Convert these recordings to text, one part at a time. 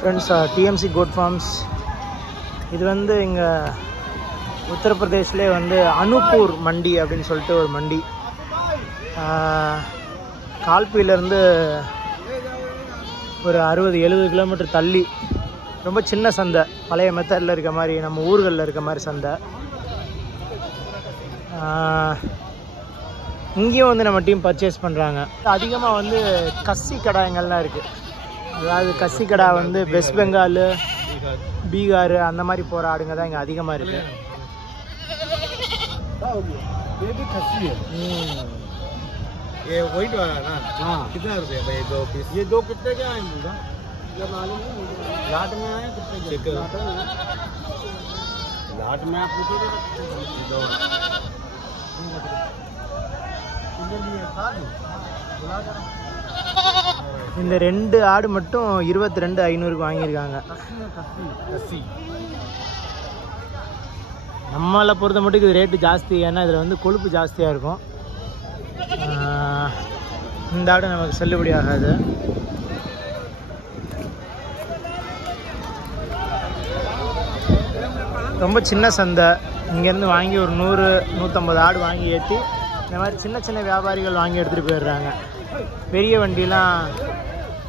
Friends, TMC code forms இது வந்து இங்கே உத்தரப்பிரதேஷ்லேயே வந்து அனுப்பூர் மண்டி அப்படின்னு சொல்லிட்டு ஒரு மண்டி. கால்பியிலேருந்து ஒரு 60-70 கிலோமீட்டர் தள்ளி ரொம்ப சின்ன சந்தை, பழைய மெத்தடில் இருக்க மாதிரி, நம்ம ஊர்களில் இருக்க மாதிரி சந்தை. இங்கேயும் வந்து நம்ம டீம் பர்ச்சேஸ் பண்ணுறாங்க. அதிகமாக வந்து கஸ்ஸி கடாயங்கள்லாம் இருக்குது. அதாவது கஸ்ஸி கடா வந்து வெஸ்ட் பெங்கால், பீகார் அந்த மாதிரி போகிற ஆடுங்க தான் இங்கே அதிகமாக இருக்குது. ये वाइट वाला ना? हाँ। कितना रुपये भाई 2 पीस? ये 2 कितने के आए मुझे? जब मालूम नहीं मुझे। लाट में आए कितने के? लाट में आप पूछोगे दो। இந்த 2 ஆடு மட்டும் 22,500க்கு வாங்கியிருக்காங்க. நம்மளை பொறுத்த மட்டும் இது ரேட்டு ஜாஸ்தி, ஏன்னா இதில் வந்து கொழுப்பு ஜாஸ்தியாக இருக்கும். இந்த ஆடு நமக்கு செல்லுபடி ஆகாது. ரொம்ப சின்ன சந்தை. இங்கேருந்து வாங்கி ஒரு 100-150 ஆடு வாங்கி ஏற்றி இந்த மாதிரி சின்ன சின்ன வியாபாரிகள் வாங்கி எடுத்துகிட்டு போயிடுறாங்க. பெரிய வண்டிலாம்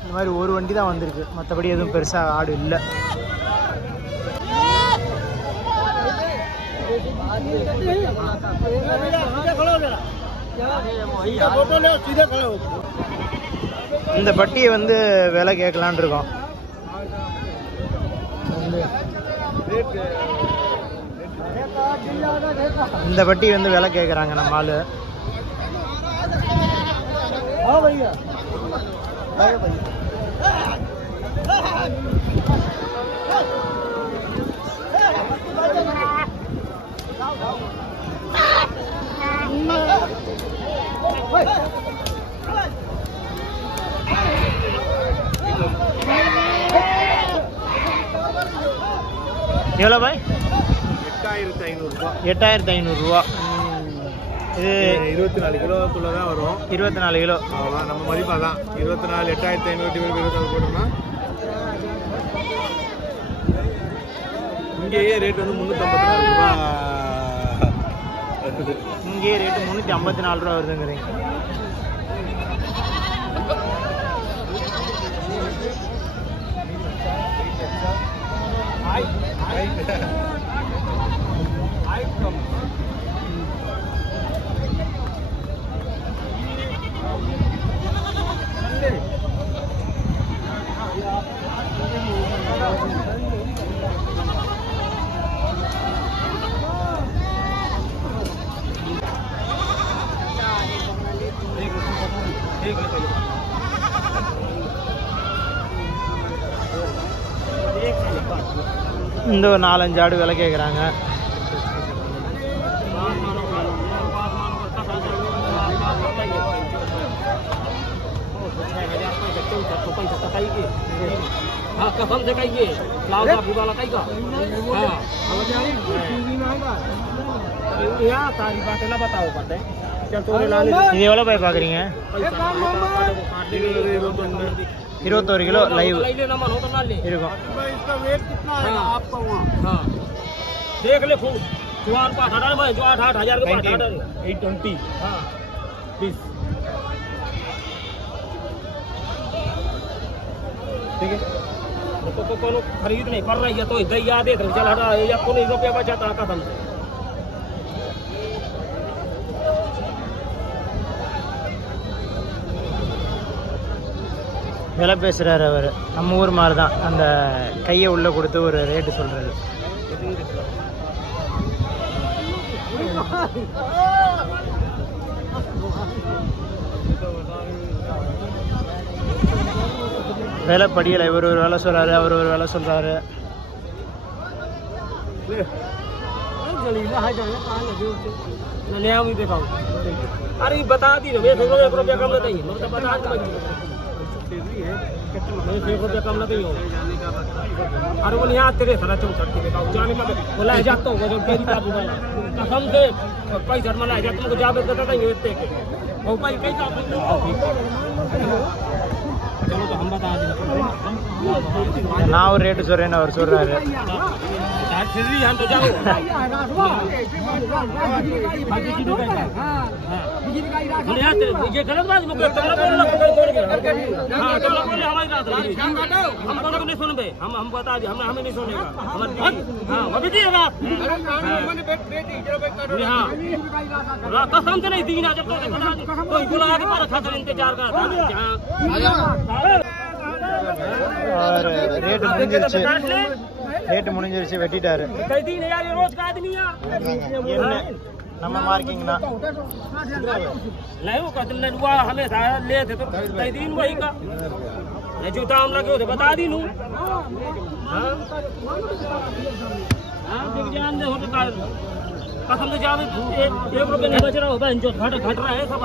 இந்த மாதிரி ஒரு வண்டி தான் வந்திருக்கு, மற்றபடி எதுவும் பெருசாக ஆடு இல்லை. இந்த பட்டியை வந்து விலை கேட்கலான் இருக்கோம். இந்த பட்டி வந்து விலை கேட்குறாங்க நம்ம ஆளு. எவ்வளோ பாய்? 8,500 ரூபா. இது 24 கிலோக்குள்ளே தான் வரும். 24 கிலோ. அவ்வளோ நம்ம மதிப்பாக தான் 24 8,500 போட்டோம்னா இங்கேயே ரேட் வந்து 354 ரூபா வருது. இங்கேயே ரேட்டு 354 ரூபா வருதுங்கிறீங்க. இந்த ஒரு 4-5 ஆடு விலை கேட்குறாங்க. இது எவ்வளோ போய் பார்க்குறீங்க? 21 கிலோ லைவ் இருக்கும். देख ले फूल जुआन पास हटा भाई, जो 8,000 के पास हटा 820। हां प्लीज ठीक है। तो कोनो खरीद नहीं कर रही है तो इधर याद है, चल हटा या कोनो रुपया बचाता आता हमसे। விலை பேசுகிறாரு அவர். நம்ம ஊர் மாதிரி தான், அந்த கையை உள்ளே கொடுத்து ஒரு ரேட்டு சொல்கிறாரு. விலை படியலை. இவர் ஒரு விலை சொல்கிறாரு, அவர் ஒரு விலை சொல்கிறாரு. अरे बता दी ना, 1 रुपया कम नहीं है, मतलब बता दी रुपया कम नहीं हो। अरे बोले यहाँ तेरे सारा 64 के जाने का बोला जाता हूँ जब मेरी का बोला कसम से पैसा मला जाता तुमको जाबे करता नहीं होते के वो भाई कैसा चलो तो हम बता दें। நான் ஒரு ரேட்டு சொல்கிறேன்னு அவர் சொல்கிறாரு. ये गलत बात मतलब हम दोनों को नहीं सुनते, हम बता दें, हमें नहीं सुनेगा, हाँ अभी दिएगा हाँ कसम से नहीं दीना जब तक कोई बुला के पर अच्छा से इंतजार कर और रेट முடிஞ்சிருச்சு வெட்டிட்டாரு. என்ன நம்ம மார்க்கிங்னா नहीं वो कतल हुआ हमें ले थे तो कई दिन वही का जो दाम लगे उसे बता दी नू हाँ जान दे होते का कसम से जावे 1 रुपया नहीं बच रहा होगा जो घट रहा है सब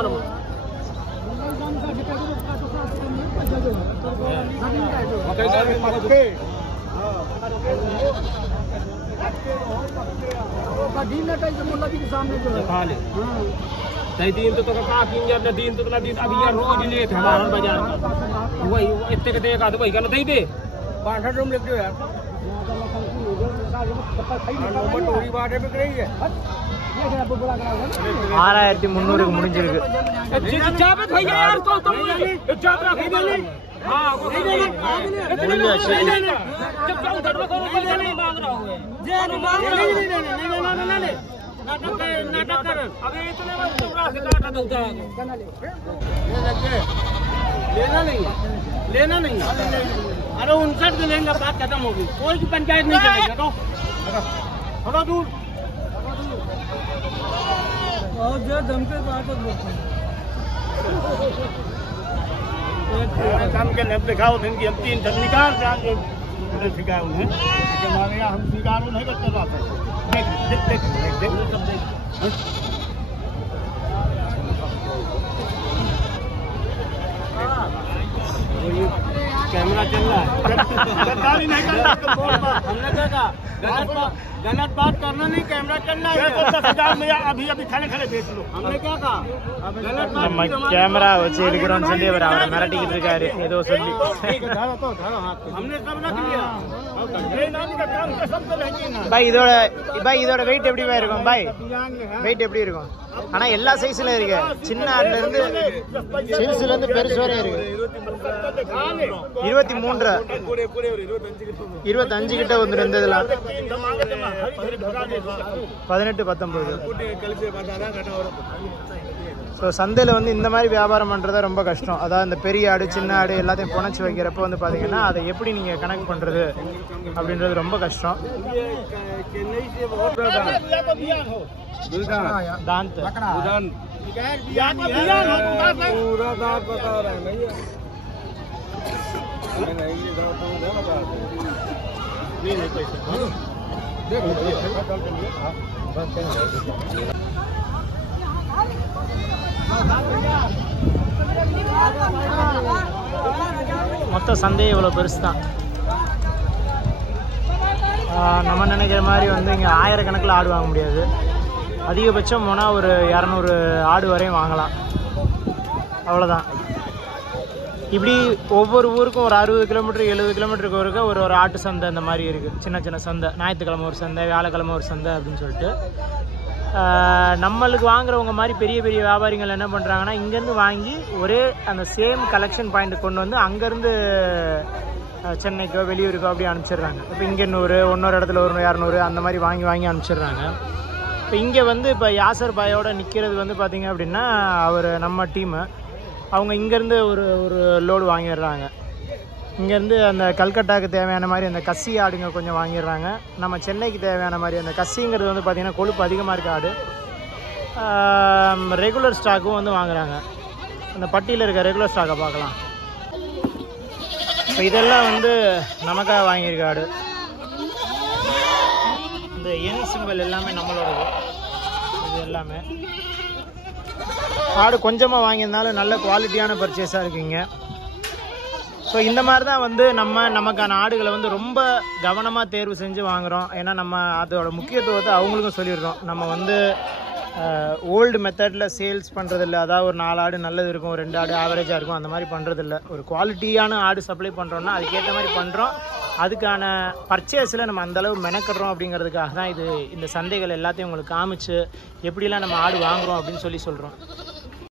दिन तो काफी दिन तो दिन अभी यार रोज ले थे हमारा बाजार का वही इतने का देगा तो वही का नहीं दे 62 रूम लिख दो यार टोरी बाटे बिक रही है 6300 முடிஞ்சிருக்கு. जावेद भैया यार तो तुम इज्जत रखो हाँ जब क्या उधर में कोई पैसा नहीं मांग रहा हूँ नाटक कर अबे इतने में पूरा से काटा दूंगा लेना नहीं अरे 59 के लेंगे बात खत्म होगी कोई की पंचायत नहीं चलेगा तो थोड़ा दूर और जो धमके बात काम के नब दिखाओ इनकी हम 3 धन निकाल जाएंगे सिखाए उन्हें हमारे यहाँ हम स्वीकार नहीं करते बात कैमरा चल रहा है गद्दारी नहीं करना हमने क्या कहा गलत बात करना नहीं कैमरा चल रहा है 10,000 में अभी खाने बेच लो हमने क्या कहा நம்ம கேமரா வச்சு எடுக்கிறோம்னு சொல்லி அவர் அவரை மிரட்டிக்கிட்டு இருக்காரு ஏதோ சொல்லி. பாய் இதோட வெயிட் எப்படி இருக்கும் பாய்? வெயிட் எப்படி இருக்கும்? ஆனா எல்லா சைஸ்ல இருக்கு, சின்ன ஆட்ல இருந்து சிறுசுல இருந்து பெருசு வரை இருக்கு. 23 25 கிட்ட வந்து இருந்ததுலாம் 18 19. ஸோ சந்தையில் வந்து இந்த மாதிரி வியாபாரம் பண்ணுறதா ரொம்ப கஷ்டம். அதாவது இந்த பெரிய ஆடு சின்ன ஆடு எல்லாத்தையும் புனைச்சி வைக்கிறப்ப வந்து பார்த்தீங்கன்னா அதை எப்படி நீங்கள் கனெக்ட் பண்ணுறது அப்படின்றது ரொம்ப கஷ்டம். दांत மொத்த சந்தை இவ்வளோ பெருசு தான். நம்ம நினைக்கிற மாதிரி வந்து இங்கே ஆயிரக்கணக்கில் ஆடு வாங்க முடியாது. அதிகபட்சம் போனால் ஒரு 200 ஆடு வரையும் வாங்கலாம், அவ்வளோதான். இப்படி ஒவ்வொரு ஊருக்கும் ஒரு 60 கிலோமீட்டர் 70 கிலோமீட்டருக்கு ஒரு ஆட்டு சந்தை இந்த மாதிரி இருக்குது. சின்ன சின்ன சந்தை, ஞாயிற்றுக்கிழமை ஒரு சந்தை, வியாழக்கிழமை ஒரு சந்தை அப்படின்னு சொல்லிட்டு. நம்மளுக்கு வாங்குறவங்க மாதிரி பெரிய பெரிய வியாபாரிகள் என்ன பண்ணுறாங்கன்னா இங்கேருந்து வாங்கி ஒரே அந்த சேம் கலெக்ஷன் பாயிண்ட் கொண்டு வந்து அங்கேருந்து சென்னைக்கோ வெளியூருக்கோ அப்படி அனுப்பிச்சிடுறாங்க. இப்போ இங்கே 100 இன்னொரு இடத்துல ஒரு 200 அந்த மாதிரி வாங்கி அனுப்பிச்சிடுறாங்க. இப்போ இங்கே வந்து இப்போ யாசர் பாயோட நிற்கிறது வந்து பார்த்திங்க அப்படின்னா அவர் நம்ம டீமு அவங்க இங்கேருந்து ஒரு லோடு வாங்கிடுறாங்க. இங்கேருந்து அந்த கல்கட்டாவுக்கு தேவையான மாதிரி அந்த கசி ஆடுங்க கொஞ்சம் வாங்கிடுறாங்க. நம்ம சென்னைக்கு தேவையான மாதிரி அந்த கசிங்கிறது வந்து பார்த்திங்கன்னா கொழுப்பு அதிகமாக இருக்க ஆடு. ரெகுலர் ஸ்டாக்கும் வந்து வாங்குகிறாங்க. அந்த பட்டியில் இருக்க ரெகுலர் ஸ்டாக்கை பார்க்கலாம். இப்போ இதெல்லாம் வந்து நமக்காக வாங்கியிருக்க ஆடு. இந்த என் சிம்பிள் எல்லாமே நம்மளோடது. இது எல்லாமே ஆடு கொஞ்சமாக வாங்கியிருந்தாலும் நல்ல குவாலிட்டியான பர்ச்சேஸாக இருக்குங்க. ஸோ இந்த மாதிரி தான் வந்து நமக்கான ஆடுகளை வந்து ரொம்ப கவனமாக தேர்வு செஞ்சு வாங்குகிறோம். ஏன்னா நம்ம அதோட முக்கியத்துவத்தை அவங்களுக்கும் சொல்லிடுறோம். நம்ம வந்து ஓல்டு மெத்தடில் சேல்ஸ் பண்ணுறதில்ல. அதாவது ஒரு 4 ஆடு நல்லது இருக்கும், 2 ஆடு ஆவரேஜாக இருக்கும், அந்த மாதிரி பண்ணுறதில்ல. ஒரு குவாலிட்டியான ஆடு சப்ளை பண்ணுறோன்னா அதுக்கேற்ற மாதிரி பண்ணுறோம். அதுக்கான பர்ச்சேஸில் நம்ம அந்தளவு மெனக்கடுறோம் அப்படிங்கிறதுக்காக தான் இந்த சந்தைகள் எல்லாத்தையும் உங்களுக்கு காமிச்சு எப்படிலாம் நம்ம ஆடு வாங்குகிறோம் அப்படின்னு சொல்கிறோம்.